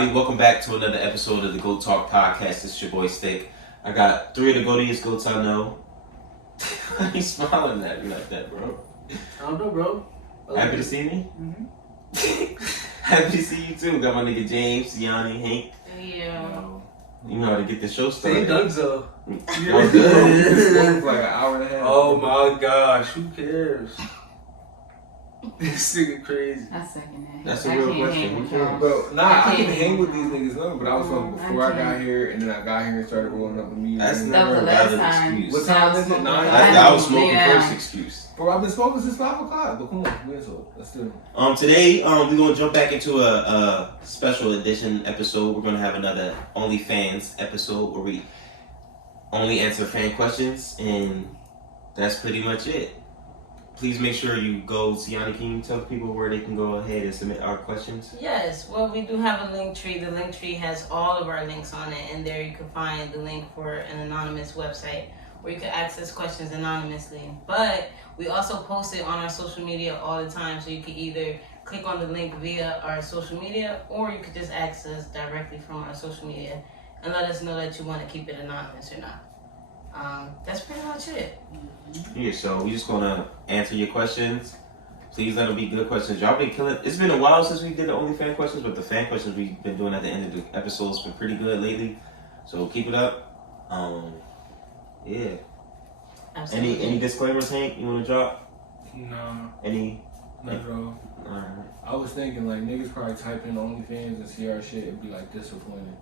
everybody. Welcome back to another episode of the Go Talk Podcast. It's your boy Stick. I got 3 of the goatees goats I know. Why are you smiling at me like that, bro? I don't know, bro. Happy to see me? Mm-hmm. Happy to see you too. Got my nigga James, Yanni, Hank. Yeah. You know how to get the show started. Say Dunzo. It's like an hour and a half. Oh my gosh, who cares? This nigga crazy. I second that. That's a real question. Who cares? Bro, nah, I can hang with these niggas, no, but I was talking I before I got can't. here, and then I got here and started rolling up with me. That's That never was a the last valid time. excuse. What time is it? 9? I was smoking Yeah. first excuse. Bro, I've been smoking since 5 o'clock, but come on, let's do it. Today, we're gonna jump back into a special edition episode. We're gonna have another OnlyFans episode where we only answer fan questions, and that's pretty much it. Please make sure you go. Siani, can you tell people where they can go ahead and submit our questions? Yes, well, we do have a link tree. The link tree has all of our links on it, and there you can find the link for an anonymous website where you can access questions anonymously. But we also post it on our social media all the time, so you can either click on the link via our social media, or you could just access directly from our social media and let us know that you want to keep it anonymous or not. That's pretty much it. Yeah, so we just gonna answer your questions. Please let them be good questions. Y'all been killing. It's been a while since we did the OnlyFans questions, but the fan questions we've been doing at the end of the episodes been pretty good lately. So keep it up. Yeah. Absolutely. Any disclaimers, Hank? You wanna drop? No, Any? not at all. Alright. I was thinking, like, niggas probably type in OnlyFans and see our shit and be, like, disappointed.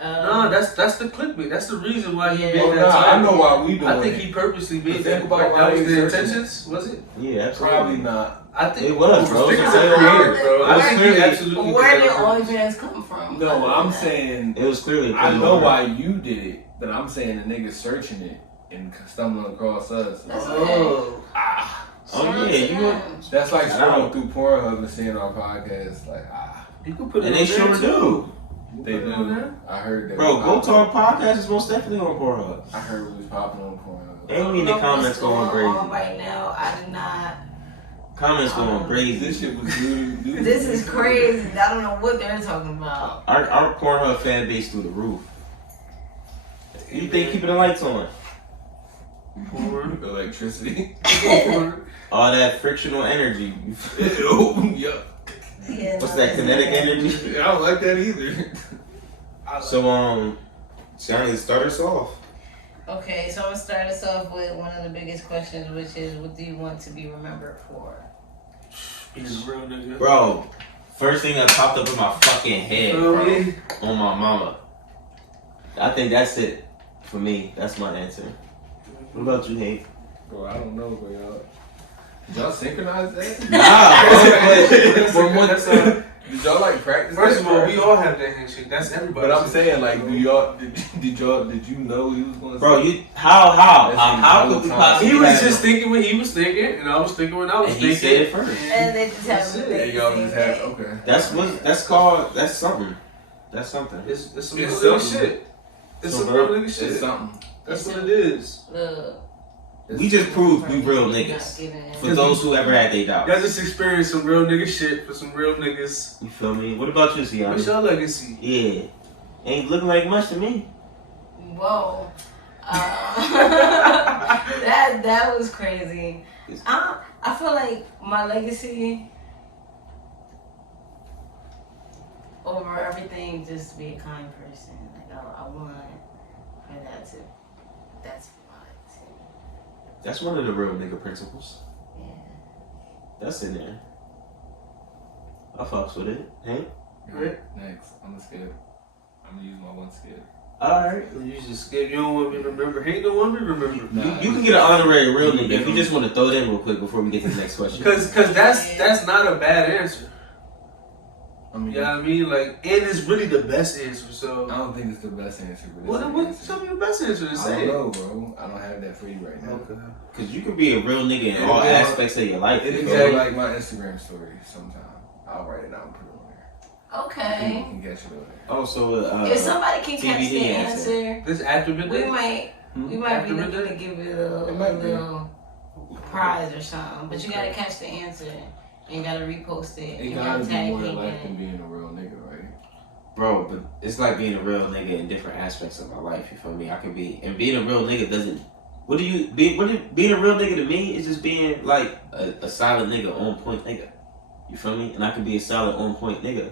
No, that's the clickbait. That's the reason why he Yeah. made Oh, that nah, I title. know why we doing I think it. he purposely made But that. think about Like, why that was they the searching. intentions, was it? Yeah, absolutely. Probably not. I think It was, bro. Stick is It's a a creator, bro. I It was think he clearly- absolutely. Where did did that on purpose. OnlyFans come from? No, I'm saying, It was clearly. I know why you did it, but I'm saying the niggas searching it and stumbling across us. That's Oh, Oh yeah, you know. That's like Shout out. scrolling through Pornhub and seeing our podcast. Like, you can put it And on they there sure too. do. they Put it on do. there. I heard that. Bro, we Go popping- Talk Podcast is most definitely on Pornhub. I heard we was popping on Pornhub. And we in the comments going crazy. crazy. Right now, I do not. Comments going This crazy. shit was good. This is crazy. I don't know what they're talking about. Our Pornhub fan base through the roof. You think keeping the lights on? Porn. Electricity. Porn. All that frictional energy. Yup. Yeah, What's that kinetic energy? I don't like that either. So Siani, start us off. Okay, so I'm gonna start us off with one of the biggest questions, which is, what do you want to be remembered for? Being a real nigga. Bro, first thing that popped up in my fucking head, bro, on my mama. I think that's it for me. That's my answer. What about you, Hank? Bro, I don't know, bro, y'all. Did y'all synchronize that? Nah, bro. That's Did y'all like practice? First of that all, first? we all have that handshake. That's everybody. But I'm saying, like, do y'all did you know he was gonna? Bro, say you how could we possibly? he was have just it? thinking what he was thinking, and I was thinking what I was And he thinking. said it first. And they just That's have it. There y'all just have okay. That's called. That's something. That's something. It's some It's real nigga something. shit. It's So, some bro, real nigga It's shit. something. That's what it is. We just proved we real niggas. For those who ever had their Y'all doubts. just experienced some real nigga shit for some real niggas. You feel me? What about you, What's Siani? your legacy? Yeah. Ain't looking like much to me. Whoa. That was crazy. I feel like my legacy over everything, just to be a kind person. Like I want for that to. That's my legacy. That's one of the real nigga principles. Yeah. That's in there. I fucks with it. Hank? Right. Next, I'm scared. I'm gonna use my one skill. Alright. You just you don't want me to remember. Hate no one to remember. Nah, You can get an honorary real nigga if you just want to throw it in real quick before we get to the next question. Cause that's not a bad answer. I mean, You know what I mean? Like, and it's really the best answer. So, I don't think it's the best answer, but it's what? the What? answer. Tell me the best answer to I say. don't know, bro. I don't have that for you right now. Okay. Because you can be a real nigga in all Yeah. aspects of your life. It you is feel me? like my Instagram story. Sometime I'll write it down and put it on there. Okay. People can catch it on there. Also, If somebody can catch TBD the answer. answer, This after midnight. we might be After looking midnight? to give you a It might be. little prize or something. But you gotta catch the answer. And you gotta repost it. It You gotta be tag more Hank life than in it. being a real nigga, right? Bro, but it's like being a real nigga in different aspects of my life. You feel me? I can be, and being a real nigga doesn't. Being a real nigga to me is just being like a solid nigga, on point nigga. You feel me? And I can be a solid on point nigga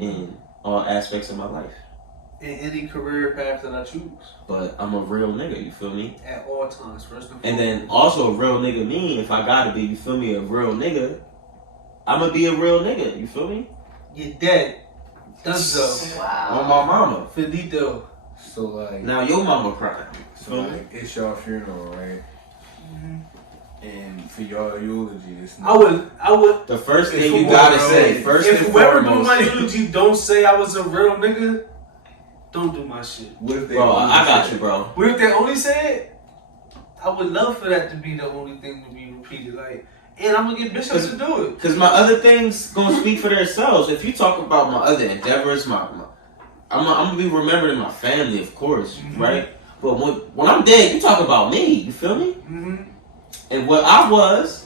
in all aspects of my life. In any career path that I choose. But I'm a real nigga. You feel me? At all times, first and foremost. And then also a real nigga mean if I gotta be, you feel me, a real nigga, I'ma be a real nigga, you feel me? You're dead. Dunzo. Wow. On my mama. Finito. So like, Now your mama crying. so like, it's your funeral, right? Mm-hmm. And for your eulogy, it's I would. The first thing If you gotta whoever- say, first If and whoever do foremost. my eulogy don't say I was a real nigga, don't do my shit. What if they Bro, only I got say you, it? bro. What if they only say it? I would love for that to be the only thing to be repeated. Like, and I'm gonna get bishops to do it. Cause my other things gonna speak for themselves. If you talk about my other endeavors, I'm gonna be remembered in my family, of course, right? But when I'm dead, you talk about me. You feel me? Mm-hmm. And what I was,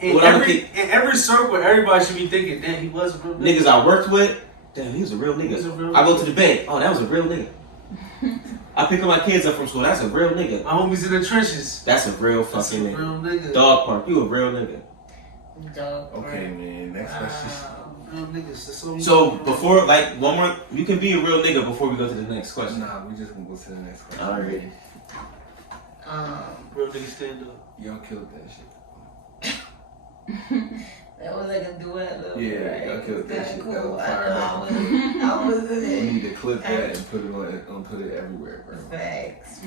In what I'm every circle, everybody should be thinking, damn, he was a real nigga. niggas I worked with, damn, he was a real He was a nigga. real I go nigga. to the bank, oh, that was a real nigga. I pick up my kids up from school, that's a real nigga. My homies in the trenches. That's a real That's a fucking nigga. real nigga. Dog park, you a real nigga. Dog. Okay, man. Next question. Real niggas. That's all we So got. before, like, one more, you can be a real nigga before we go to the next question. Nah, we just gonna go to the next question. Alright. Real niggas stand up. Y'all killed that shit. That was like a duet, though. Yeah, right? y'all killed that Kinda shit. cool. That was I fire. know, I was in We it. need to clip that and put it on, put it everywhere, bro. Facts.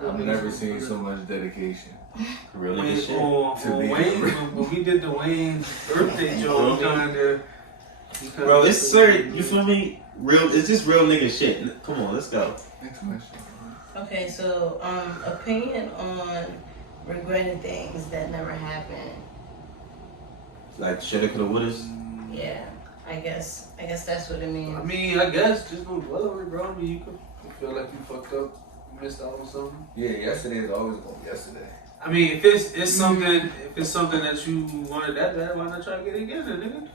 I've never seen so much dedication. Real When, nigga shit. on be Wayne, real. when we did the Wayne birthday joke, Bro, it's certain, you feel me? Real, it's just real nigga shit. Come on, let's go. Next question. Okay, so opinion on regretting things that never happened. Like, shoulda, coulda, wouldas. Yeah, I guess that's what it means. I mean, I guess just don't dwell on it, bro. I mean, you could feel like you fucked up, you missed out on something. Yeah, yesterday is always gonna be yesterday. I mean, if it's something that you wanted that bad, why not try to get it again, nigga?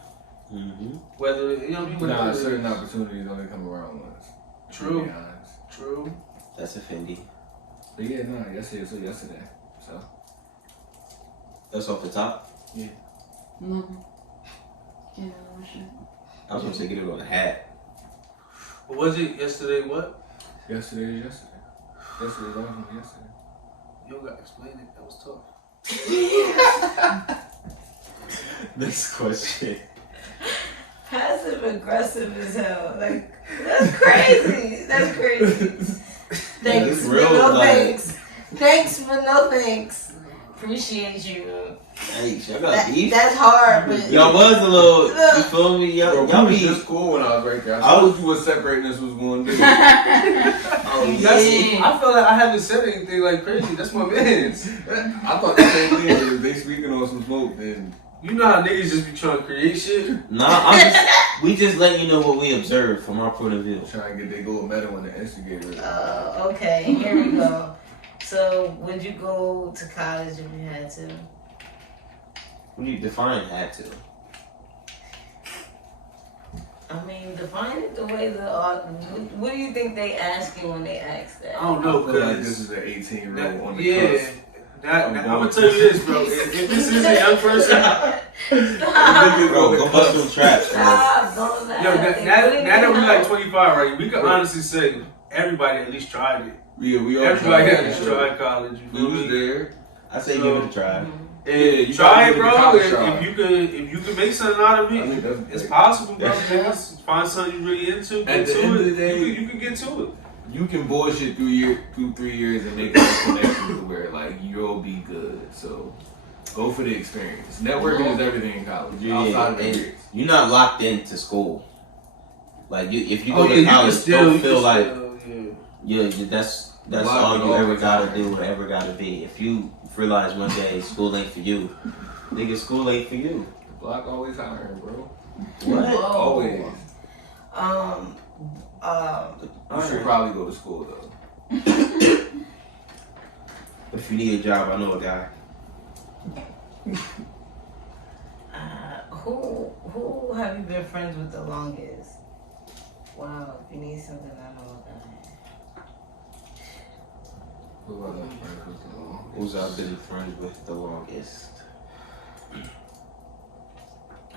Mm-hmm. Whether you know what I mean. Nah, whether it certain is- opportunities only come around once. True. To be honest. True. That's a Fendi. But yeah, nah, yesterday was yesterday. So That's off the top. No. Yeah, no shit. I was gonna say get it on a hat. What was it yesterday? What? yesterday is yesterday. Yesterday's always gonna be yesterday. You don't gotta explain it. That was tough. Next question. Passive aggressive as hell. Like that's crazy. That's crazy. Thanks, it's but real, no like- thanks. Thanks, but no thanks. Appreciate you. Hey, y'all got beef? That's hard, but Y'all was a little, you feel me? Bro, Y'all we was be, just cool when I was right there. I I told you what separating us was going to do. Oh, Yeah. I feel like I haven't said anything like crazy. That's my man's. I thought the same thing. If they speaking on some smoke, then You know how niggas just be trying to create shit? nah, we just letting you know what we observed from our point of view. trying to get their gold medal on the instigator. okay, here we go. So, would you go to college if you had to? What do you define had to? I mean, define it the way what do you think they asking when they ask that? I don't know, I feel like cause this is an 18-year-old on the yeah. cusp. I'm gonna tell you this, bro. If this is a young person, Stop. Bro, go bust them traps, bro. Stop. Don't laugh. yo, now They really that we need like help. 25, right? We can honestly say everybody at least tried it. Yeah, we all Everybody tried at it. least tried college. You We feel was me? there. I say So- give it a try. Yeah, you Try gotta it, give bro. the college If try. you could make something out of I it, think that's it's like, possible, bro. that's- Niggas find something you really into, At get the to end it. of the day- you can get to it. you can bullshit through 3 years and make a connection to where like you'll be good. So go for the experience. Networking is everything in college. Yeah, Outside of the and grades. you're not locked into school. Like if you go Oh, to yeah, you can college, still, don't you feel can like still, yeah. that's Lock all it you off ever is gotta fine. do or ever gotta be. If you realize one day school ain't for you, nigga, school ain't for you. The block always hiring, bro. What? Whoa. Always. You should probably go to school though. If you need a job, I know a guy. Who have you been friends with the longest? Wow, if you need something, I know what that is. Who have I been friends with the longest? Who's I've been friends with the longest?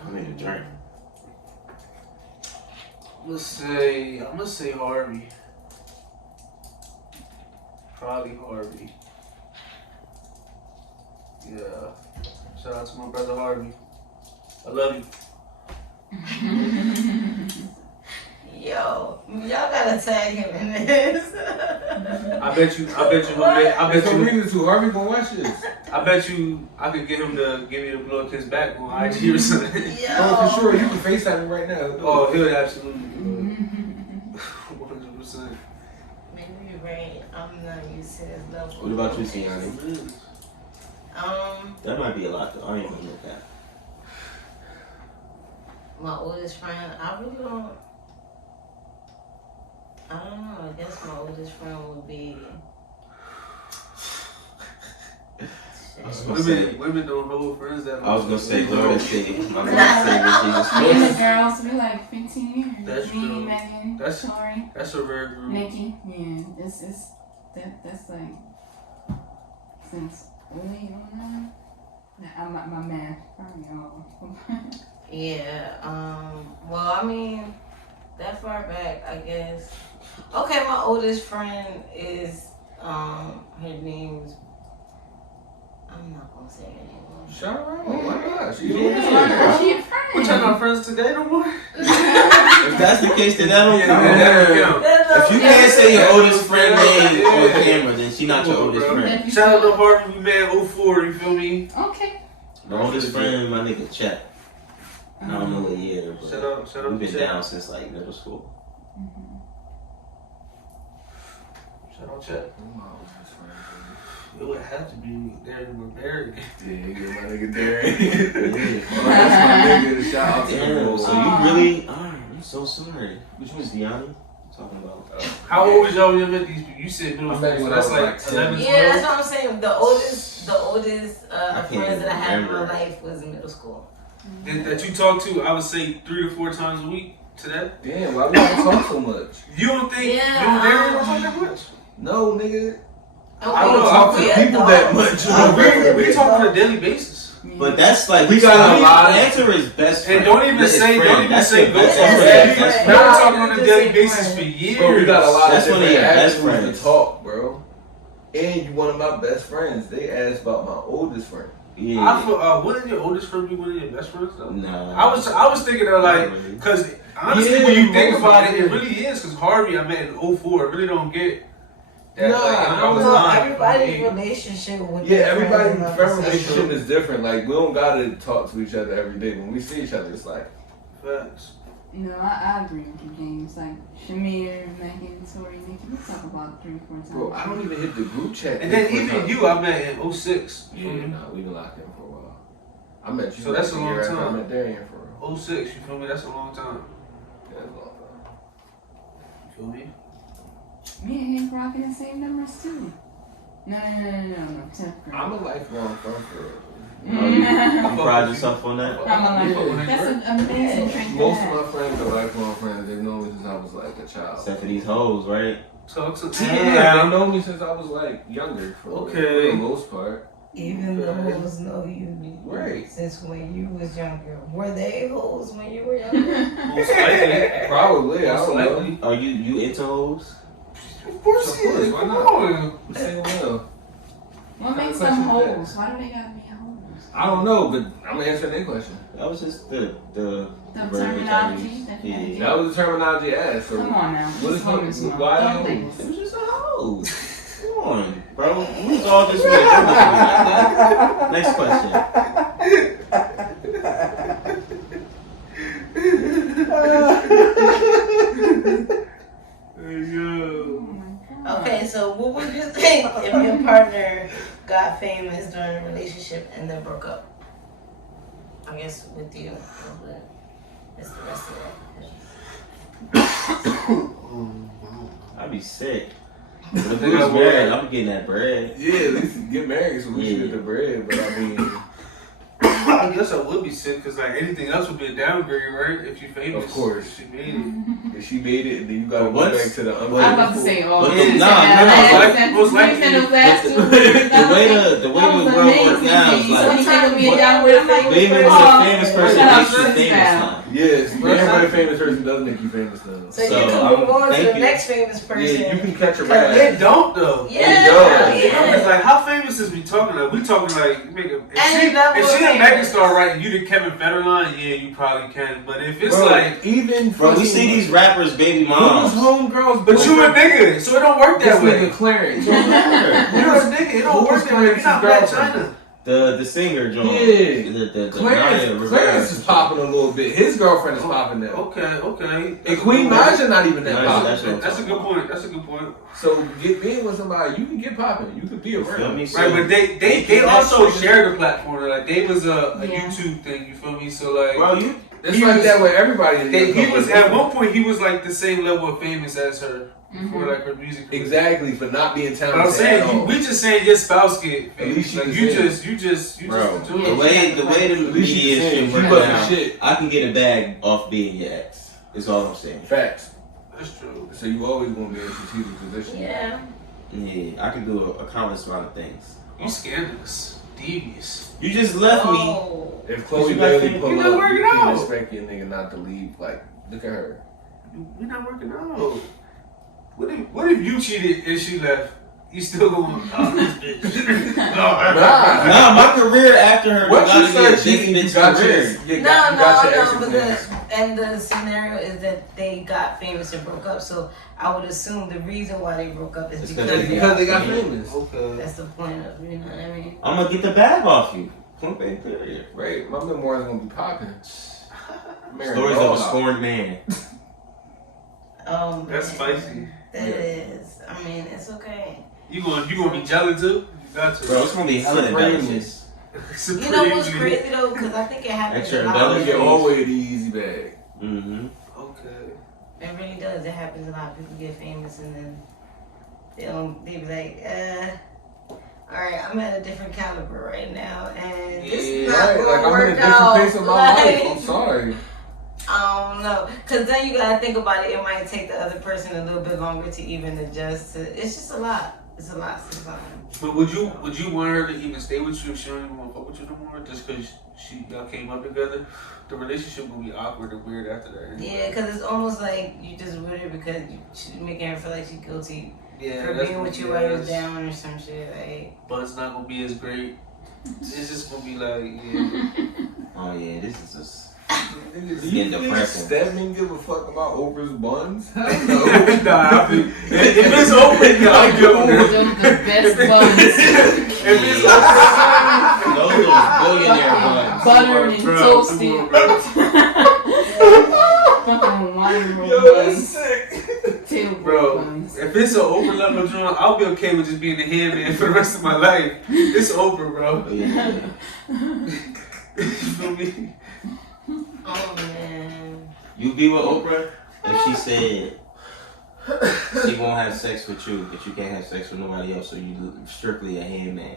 I made a drink. I'm gonna say Harvey. Probably Harvey. Yeah. Shout out to my brother Harvey. I love you. Yo, y'all gotta tag him in this. I bet you. There's no reason to. Harvey gonna watch this. I bet you. I could get him to give me the blow kiss back on IG or something. Yo. Oh, for sure. You can FaceTime me right now. Oh, he would absolutely do it. 100%. Maybe you're right. I'm not used to this level. What about you, Siani? That might be a lot though. I ain't gonna look at. My oldest friend, I really don't. I don't know. I guess my oldest friend would be. Women don't hold friends that much. I was gonna say, Lord save. My Lord Me and the save girls, we like 15 years. That's Me, true. Megan, That's- Tori, That's a rare group. Nikki. Yeah, that's like since 08, 09. I'm not my math. Probably all. Yeah. Well, I mean, that far back, I guess. Okay, my oldest friend is. Her name's. I'm not gonna say her name. Shout her out. Why not? She Yeah. yeah. She a friend. What y'all not friends today no more? If that's the case, then that don't count. Yeah. If you can't say your oldest friend name on camera, then she not your oldest Bro. friend. Shout out to Harvey, we met 04, you feel me? Okay. My oldest friend, my nigga Chet. I don't know what year, but Shout out we've been to down since like middle school. Shout out Chet. It would have to be there to we're married. Yeah, you get my nigga Darren. That's my nigga. Shout out to Damn, him. so you really? I'm so sorry. Which one's Deanna? Talking about? How old was y'all when you met these people? You said middle I met school, when so I that's was like like 10. 11, 12? Yeah, that's what I'm saying. The oldest I can't friends that I had in my remember. life was in middle school. That you talk to, I would say 3 or 4 times a week to that. Damn, why we gotta talk so much? You don't think Yeah, you and Darren don't talk that much? No, nigga. I don't know, talk to people that much. We talk on a daily basis. But that's like We got a lot of- answer is best friend. And don't even His say, friend. don't even That's say your go best to friend. bed. Best We've friend. been talking on a Just daily say basis friend. for years. Bro, we got a lot That's of one of different your best avenues friends. to talk, bro. And you one of my best friends. They asked about my oldest friend. Yeah. I feel, wouldn't your oldest friend be one of your best friends though? Nah. I was thinking of like, cause honestly Yeah, when you think most about it, of it really is. Cause Harvey I met in 04. I really don't get that. Nah, like, I I was don't know. lying. Everybody's relationship with Yeah, their everybody's friends friend is not the same. relationship is different. Like, we don't gotta talk to each other every day. When we see each other, it's like, Facts. No, I agree with you, James. Like Shamir, Megan, Tori, Nikki, we talk about 3 or 4 times. bro, I don't even hit the group chat. And then 3 or 4 even times. you, I met in 06. Yeah, nah, we been locked in for a while. I met you. So that's a like long year after time. I met Darian for real. 06, you feel me? That's a long time. Yeah, that's a long time. You feel me? Me and him rocking the same numbers too. No, 10th grade. I'm a lifelong friend for real. You pride yourself on that? I'm like, that's an amazing trait to Most of have. my friends are lifelong friends. They've known me since I was like a child. Except for these hoes, right? Talk to Yeah, I've known me since I was like younger. For Okay. the most part. Even the hoes know you Right. since when you was younger. Were they hoes when you were younger? Most likely. Probably. I Most don't know. likely. Are you into hoes? Of course Of he course, is. why Come not? on. I'm saying well. What makes What them kind of question is hoes? Why do they gotta be hoes? I don't know, but I'm answering that question. That was just the The verbiage I terminology used. that Yeah. you That was the terminology I asked. So Come on now. What is It's women's hoes? month. Why Don't hoes? think It was just a hoe. Come on, bro. We was all just with. Don't look at me like that. Next question. Oh my God. Okay, so what would you think if your partner got famous during a relationship and then broke up? I guess with you, but it's the rest of it. I'd be sick. But if we was married, I'm getting that bread. Yeah, at least get married so we Yeah. should get the bread. But I mean, I guess I would be sick because like anything else would be a downgrade, right? If you're famous, Of course. If she made it. If she made it, then you gotta go What's- back to the I'm about to say all But this. the- nah, most likely- the way the world works now is like Sometimes be a downward thing. being a famous person Shut up, makes you shut famous down. now. Yes, everybody famous person does make you famous now. So you So, can move on to thank the you. next famous person. Yeah, you can catch a But they ride. don't though. Yeah, It It's yeah. like how famous is we talking about? We talking like make a, Any level if she of a mega famous. star, right? You the Kevin Federline, yeah, you probably can. But if it's Bro, like, even Bro, we see these rappers baby Who's moms. homegirls? but you a nigga, so it don't work This that way. nigga Clarence. You're a nigga, it don't Who's work that way. You're not Black Clarence's China. The singer John. Yeah. The Clarence is popping a little bit. His girlfriend is popping now. Okay. And Queen Naja not even that Naja, popping. that's what I'm That's a talking good about. point. That's a good point. So get being with somebody, you can get popping. You could be You feel around. me? Right, but they also shared the platform. Like they was a Yeah. YouTube thing. You feel me? So like, Bro, you It's He like was- that with everybody. In he the was couple. at one point he was like the same level of famous as her before like her music. career. Exactly, for not being talented. But I'm saying at all. we just saying your spouse get At least famous. she Like can you sing. just bro, do the it. way the At least she media can shit sing. work She wasn't now, shit. I can get a bag off being your ex. Is all I'm saying. Facts. That's true. So you always gonna be in a strategic position. Yeah. Yeah, I can do a countless amount of things. You scandalous, devious. You just left me. Oh. If Chloe You got Bailey famous. pull You up, not you working can't out. expect your nigga not to leave. Like, look at her. We're not working out. What if you cheated and she left? You still going? Oh, this bitch. Nah, my career after her Once you gotta start be cheating, this you bitch got your, career. you No, got your no, exit plans. and the scenario is that they got famous and broke up. So I would assume the reason why they broke up is It's because because they Because they got got famous. famous. Okay. That's the point of, you know what I mean? I'm gonna get the bag off you. Point blank period. Right, my memoirs gonna be popping. Stories of a scorned man. Oh man, That's spicy. That is. I mean, it's okay. You gonna be jelly too? You got to. Bro, it's gonna be hella Supreme. embellishes. You know what's crazy though? Because I think it happens Extra a lot. That'll embellish. get all the way to the easy bag. Mm-hmm. Okay. It really does. It happens a lot. People get famous and then they be like, all right, I'm at a different caliber right now, and this is not Right, gonna like I'm in a work different out. place of my life. I'm sorry. I don't know, cause then you gotta think about it. It might take the other person a little bit longer to even adjust. It's just a lot. It's a lot sometimes. But would you want her to even stay with you if she don't even want to fuck with you no more? Just because y'all came up together, the relationship will be awkward and weird after that. Anyway. Yeah, cause it's almost like you just with her because she's making her feel like she's guilty Yeah, for that's being with you gonna while be you're ass. down or some shit. Like, But it's not gonna be as great. It's just gonna be like, yeah. Oh yeah, this is just. Nigga, do getting you depressing. think Stedman give a fuck about Oprah's buns? Hell no. Nah, if it's open, y'all give Those them. are the best buns. If it's Those are billionaire buns. Buttered and Bro, toasted. Fucking wine roll Yo, that's buns. sick. Tailboard Bro, buns. if it's an Oprah level joint, I'll be okay with just being the handman for the rest of my life. It's Oprah, bro. Yeah. You feel me? oh man. You be with Oprah if she said she won't have sex with you, but you can't have sex with nobody else, so you strictly a handman.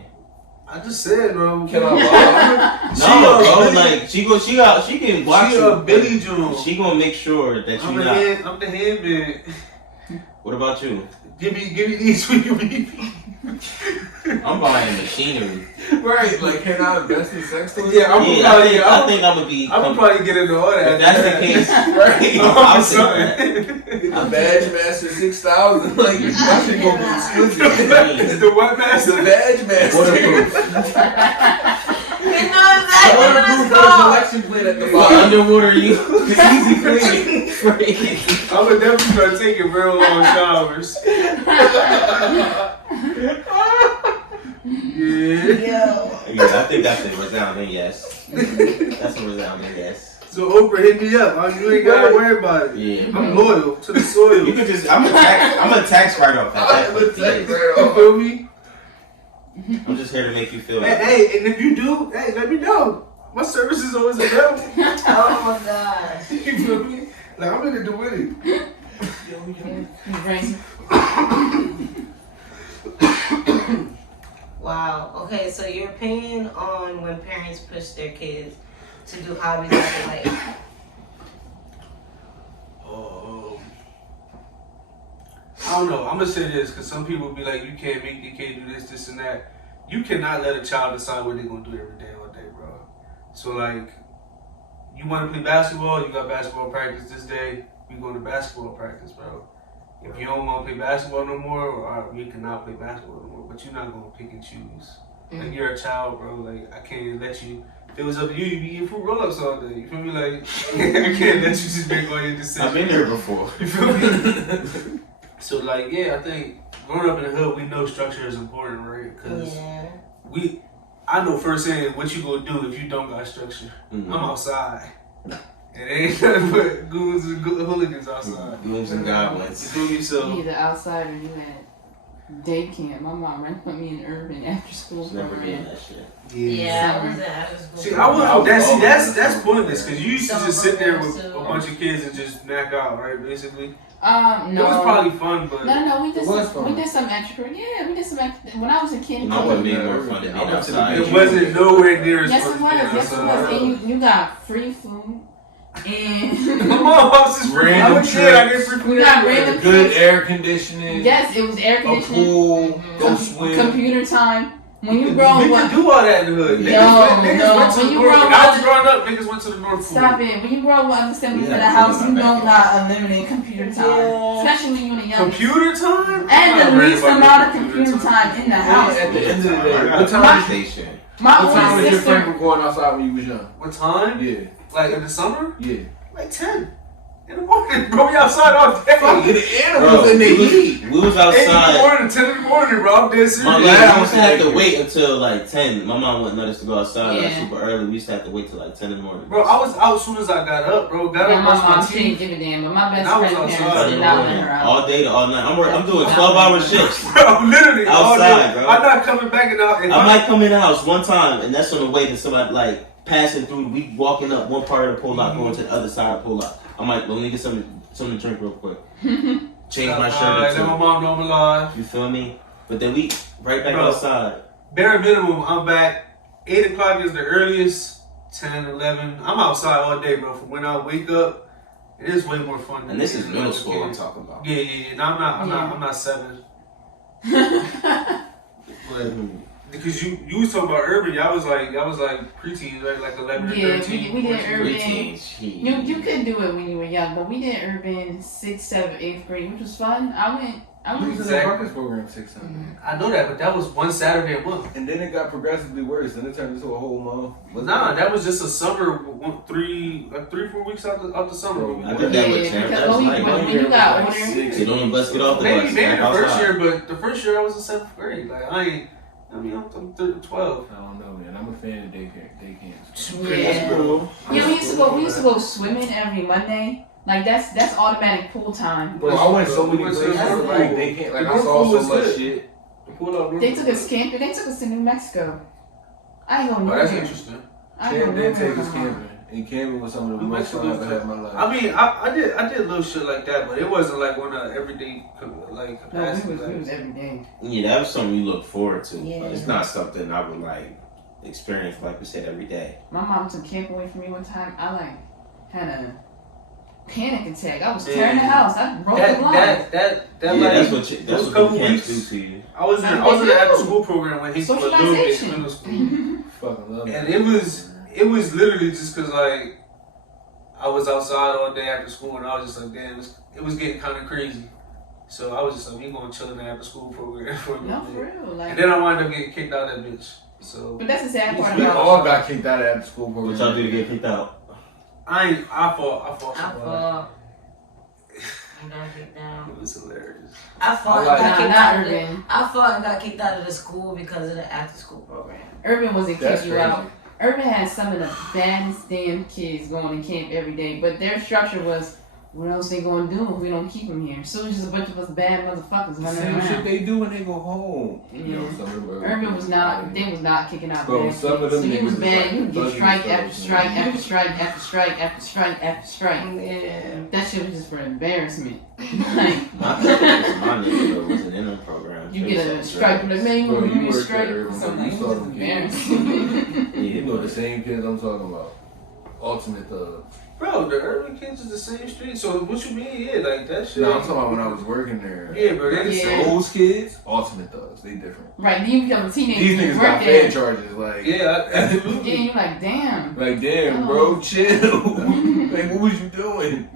I just said, bro. Can I lie? No, bro, like she can watch She you. a Billy Jones. She gonna make sure that I'm you the not. I'm the handman. What about you? Give me these when you need me. I'm buying machinery. Right, like can I invest in sex toys? Yeah, I'm Yeah, probably, I think I'm gonna be. I'm gonna probably get into all that. If that's the case, Right. I'll I'm say sorry. that. The Badge Master 6000, like that shit gonna be exquisite. The what master? The Badge Master. Waterproof. You know exactly what Waterproof it's with a called. collection plate at the For bottom. underwater use. Easy cleaning. Free. I'm gonna definitely start taking real long showers. Yeah. Yo. Yeah, I think that's a resounding yes. That's a resounding yes. So Oprah, hit me up. You ain't gotta worry about it. Yeah. I'm loyal to the soil. You can just. I'm a tax write-off at that point. You feel me? I'm just here to make you feel. Hey, and if you do, hey, let me know. My service is always available. Oh my gosh. You feel me? Like I'm in it to win it. Ring. Wow. Okay, so your opinion on when parents push their kids to do hobbies that they like? I don't know. I'm gonna say this because some people be like, you can't make your kid do this, this, and that. You cannot let a child decide what they're gonna do every day, all day, bro. So like, you want to play basketball, you got basketball practice this day. We going to basketball practice, bro. If you don't want to play basketball no more, we cannot play basketball no more. But you're not gonna pick and choose. Like you're a child, bro. Like I can't let you. If it was up to you, you'd be eating fruit roll-ups all day. You feel me? Like I can't let you just make all your decisions. I've been there before. You feel me? So like, yeah, I think growing up in the hood, we know structure is important, right? Because I know firsthand what you gonna do if you don't got structure. I'm outside. And ain't nothing but goons and hooligans outside. Goons and goblins. You feel me? So You either outside or you at day camp. My mom ran put me in urban after school Never program. did that shit. Yeah, I was at after school. See, I wouldn't. That's pointless because you used to just sit there with a bunch of kids and just knock out, right? Basically. No. It was probably fun, but No, we did It was some. fun. We did some extra. Yeah, we did some extra. When I was a kid, I would be more fun than being outside. it wasn't nowhere near as yes, fun. it was. Yes, it was. And you got free food, and My mom was just Random I was kid, I get free we food. got everywhere. random Good trips. air conditioning. Yes, it was air A conditioning. pool. Go swim. Computer time. When you We grow could up, do all that in the hood. No, Niggas went to when the you north. grow When I was up- growing up, niggas went to the North Pole. stop it. When you grow up understanding Yeah, for the I house, feel you like know that. not unlimited computer time, especially when you're the youngest. Computer time? And I'm the not worried least about amount of no computer time in the house. At the end of the day, I what got a time? conversation. My What time older was your friend sister. were going outside when you was young? What time? Yeah, Like in the summer? yeah. Like 10 in the morning, bro. We outside all day. Fucking the animals Bro, in the we heat. was 8 in the outside. morning, 10 in the morning, bro. I'm dead My serious. mom Yeah, used to have to okay. wait until like 10. My mom wouldn't let us to go outside like Yeah. super early. We used to have to wait till like 10 in the morning. Bro, I was out as soon as I got up, bro. Got Yeah, up, my brushed my mom, she didn't teeth. give a damn, but my best And I was friend outside, parents did not let her out. all day to all night. I'm doing 12-hour shifts. Bro, literally all Outside, day. bro. I'm not coming back and out. I might come in the house one time, and that's on the way to somebody like passing through. We walking up one part of the pull lot, going to the other side of the pull lot. I'm like, let me get something to drink real quick. Change my shirt or Let my two. mom know I'm alive. You feel me? But then we right back Bro. outside. Bare minimum, I'm back. 8 o'clock is the earliest. 10, 11. I'm outside all day, bro. From when I wake up, it is way more fun. And this is than middle as a school kid. I'm talking about. Yeah. No, I'm not 7. But because you was talking about urban, I was like preteens, right? Like 11 or Yeah, 13. we did 14. urban. Preteens, You could do it when you were young, but we did urban 6th, 7th, 8th grade, which was fun. I went. You was in the Exactly. breakfast program 6 times. I know that, but that was one Saturday a month. And then it got progressively worse, and it turned into a whole month. Nah, that was just a summer, 3, 4 weeks out the summer. Bro, I did that with Champ. because That was when, like when one you year. got like older, 6. You don't even bust get off the Maybe bus. the Back first outside. year, but the first year I was in 7th grade. Like I'm 12. I don't know, man. I'm a fan of day camps. yeah. Cool. Yeah, we used to go swimming every Monday. Like that's automatic pool time. Bro, I went so many We went to places. the North Like Pole. they can't. Like The I North saw Pole so was much good. shit. They took us camping. They took us to New Mexico. I ain't going Oh, that's nowhere. interesting. I ain't Camp going did take nowhere. us camping, and camping was some of the New most fun I've Mexico ever had in my life. I mean, I did little shit like that, but it wasn't like on a everyday like No, capacity. we was every day. Yeah, that was something you look forward to. Yeah. But it's not something I would like experience, like we said, every day. My mom took camp away from me one time. I like had a panic attack. I was Yeah. tearing the house. I broke the blinds. That Yeah, like that's those what couple camps weeks- do to you. I was in the after school program when he was a little bit in middle school. Fucking love And it was literally just because like I was outside all day after school and I was just like, damn, it was getting kind of crazy. So I was just like, we gonna chill in the after school program for a No, little for bit. real. Like, And then I wound up getting kicked out of that bitch. So but that's the sad part We about all got kicked out of after school What program. y'all do to get kicked out? I fought I somebody. fought. I got kicked out. It was hilarious. I fought and like- got kicked Nah, out not of the, urban. I fought and got kicked out of the school because of the after school program. Urban wasn't That's kick you crazy. out. Urban had some of the baddest damn kids going to camp every day, but their structure was what else they gonna do if we don't keep him here? So it's just a bunch of us bad motherfuckers running Same shit around. they do when they go home. You know, Yeah. some of them. Urban was not. They was not kicking out Bro, bad some of kids. them So he was niggas bad. is You like get thugging strike stuff, after strike man. after strike after strike after strike after strike. Yeah. That shit was just for embarrassment. Like, My nigga though wasn't in the program. you get a strike, like, man, you Bro, want you to be a worked strike? at Urban, Something bro. You like, saw it's just them embarrassing. You know the same kids I'm talking about. Ultimate thug. Bro, the urban kids is the same street. So what you mean? Yeah, like that shit. No, I'm talking about when I was working there. Yeah, bro, they Yeah. Those kids, ultimate thugs. They different. Right, then you become a teenager. These you niggas work got there. fed charges. Like, Yeah, Yeah, absolutely. you're like, damn. like damn, bro, chill. Like, what was you doing?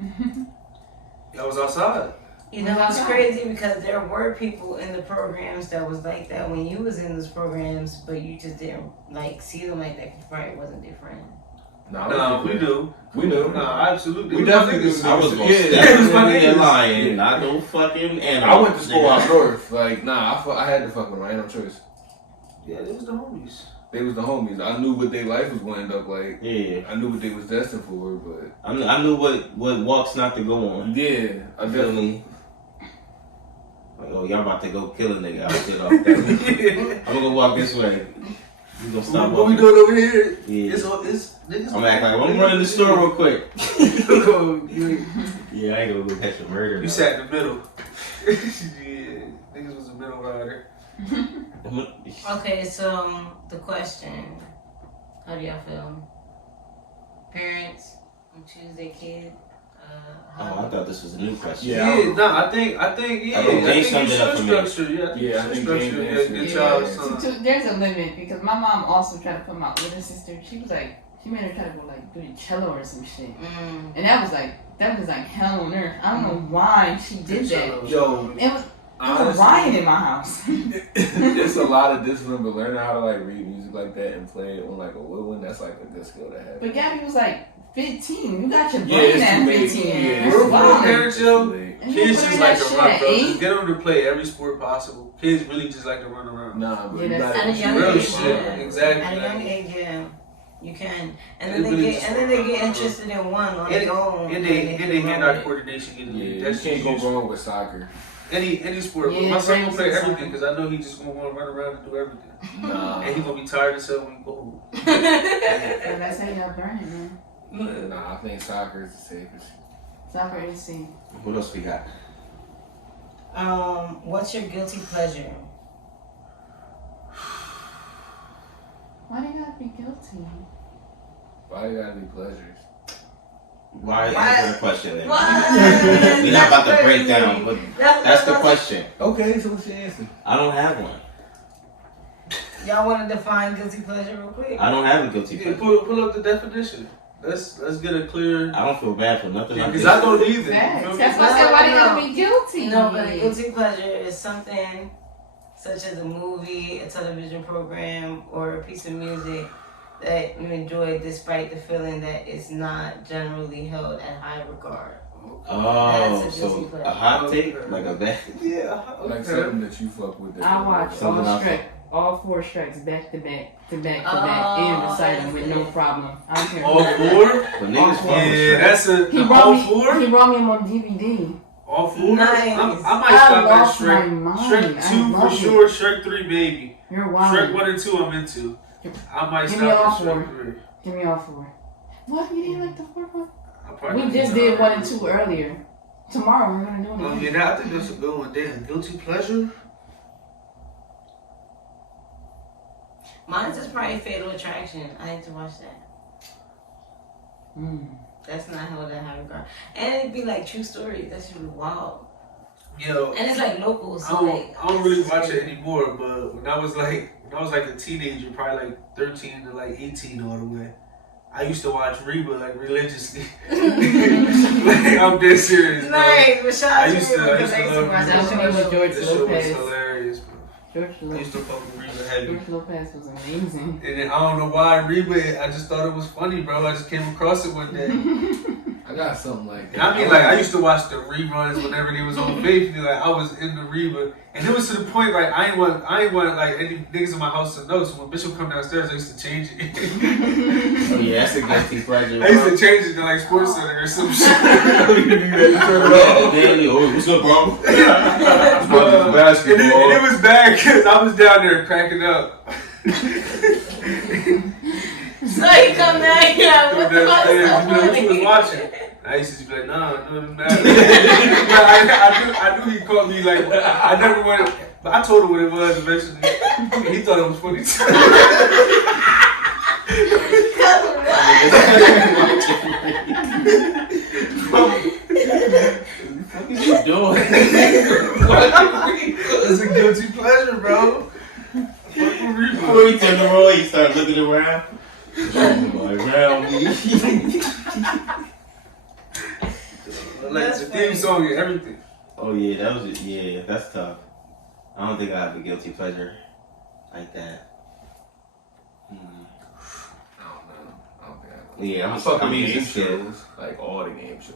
I was outside. You know, it's crazy because there were people in the programs that was like that when you was in those programs, but you just didn't like see them like that because probably wasn't different. Nah, we do. We knew. Nah, absolutely. We It was my definitely niggas. knew. I was gonna Yeah, step it was my in niggas. lying, Yeah. not no fucking animal. I went to school nigga. out north. Like, nah, I had to fuck with them. I ain't no choice. Yeah, it was the homies. They was the homies. I knew what their life was going to end up like. Yeah, I knew what they was destined for, but I knew what walks not to go on. yeah, I Feel definitely. me? Like, oh, y'all about to go kill a nigga out there off that. I'm gonna walk this way. You gonna stop What we walking. doing over here? Yeah. It's niggas. I'm acting like, I'm running the store real quick. you Yeah, I ain't gonna go catch a murder. you sat in the middle. Yeah, niggas was a middle rider. Okay, so the question: how do y'all feel? Parents choose their kid. Oh, I thought this was a new question. Yeah. Yeah, no, I think, yeah, I I think think James you summed it up should for me. structure. Yeah, Yeah, I you think should James structure answered your it. child's Yeah. son. There's a limit because my mom also tried to put my older sister. She was like, she made her try to go like do the cello or some shit, and that was like hell on earth. I don't know why she did that. Yo, It was a honestly, riot in my house. it's a lot of discipline, but learning how to like read music like that and play it on like a woodwind, that's like a good skill to have. But Gabby was like 15. You got your Yeah, brain it's at too late. 15. Yeah, That's Real wild. parents, yo. And then Kids put just her like that to shit run, at bro. 8. Just get them to play every sport possible. Kids really just like to run around. Nah, but Yeah, you that's- gotta At a young Real age, shit, yeah. exactly. At a young age, yeah, you can, and They then really they just- get interested in one on their own. And they can hand-eye run coordination getting Yeah, weak. you That's can't just go wrong with soccer. any sport. Yeah, My son gonna play brains and everything because I know he just gonna want to run around and do everything. Nah, And he gonna be tired as hell when he go home. So that's how you got brain, man. nah, I think soccer is the safest. Soccer is safe. What else we got? What's your guilty pleasure? Why do you gotta be guilty? Why you gotta be pleasures? Why Why- answer the question then? What? We're not about to That's break crazy. down, but that's the question. Okay, so what's your answer? I don't have one. Y'all want to define guilty pleasure real quick? I don't have a guilty Yeah, pleasure. pull up the definition. Let's get a clear. I don't feel bad for nothing. Because I don't either. You Facts. feel me? That's why I said, why do you No. gotta be guilty? No, but a guilty pleasure is something such as a movie, a television program, or a piece of music that you enjoy despite the feeling that it's not generally held at high regard. Oh, That's a so guilty pleasure. a hot take, like a bad. Yeah. Like something that you fuck with. That I you watch like. Something all else. Shrek, all 4 Shreks back to back to back to Oh, back and recite them with that's no it. problem. I don't care. All four? But niggas fuck with Yeah, Shrek. that's a He all brought four. me. He brought me them on DVD. All four. Nice. I might I stop at lost my Shrek. mind. Shrek I 2 for love it. sure. Shrek 3 baby. You're wild. Shrek 1 and 2 I'm into. I might Give me all stop at Shrek 4. 3. Give me all 4. What? You didn't like the 4th one? I probably We just did 1 and 2 earlier. Tomorrow we're gonna do it Oh again. yeah, I think that's a good one. Damn, guilty pleasure. Mine's is probably Fatal Attraction. I need to watch that. Mm. That's not held at high regard. And it'd be like true stories. That should be wild. Yo, And it's like local, I so don't, like I don't really watch it anymore. But when I was like a teenager, probably like 13 to like 18 all the way, I used to watch Reba like religiously. Like I'm dead serious. Bro. Nice, Rashad. I used to because I used to love watch Reba. that That was show. George This show was Lopez. hilarious, bro. George I used to Lopez. fuck with Reba heavy. George Lopez was amazing. And then I don't know why Reba, I just thought it was funny, bro. I just came across it one day. I got something like that. I mean, like, I used to watch the reruns whenever they was on Faithfully. Like, I was in the rerun. And it was to the point, like, I ain't want like, any niggas in my house to know. So when Bishop come downstairs, I used to change it. Oh, yeah, that's a guilty pleasure. I used to change it to, like, Sports Center or some shit. Danny, oh, what's up, bro? And it was bad because I was down there cracking up. So he come down here, what the fuck is so What you was funny? watching? I used to be like, nah, no, it doesn't matter. I knew he caught me like, I never wanted, but I told him what it was eventually. And he thought it was funny too. What are you doing? It's a guilty pleasure, bro. Before you turn the roll, you start looking around. Around me. Like the theme song and everything. Oh yeah, that was it. Yeah, that's tough. I don't think I have a guilty pleasure like that. I don't know. I don't think I have. Yeah, I fuck with music game kid. shows, like all the game shows.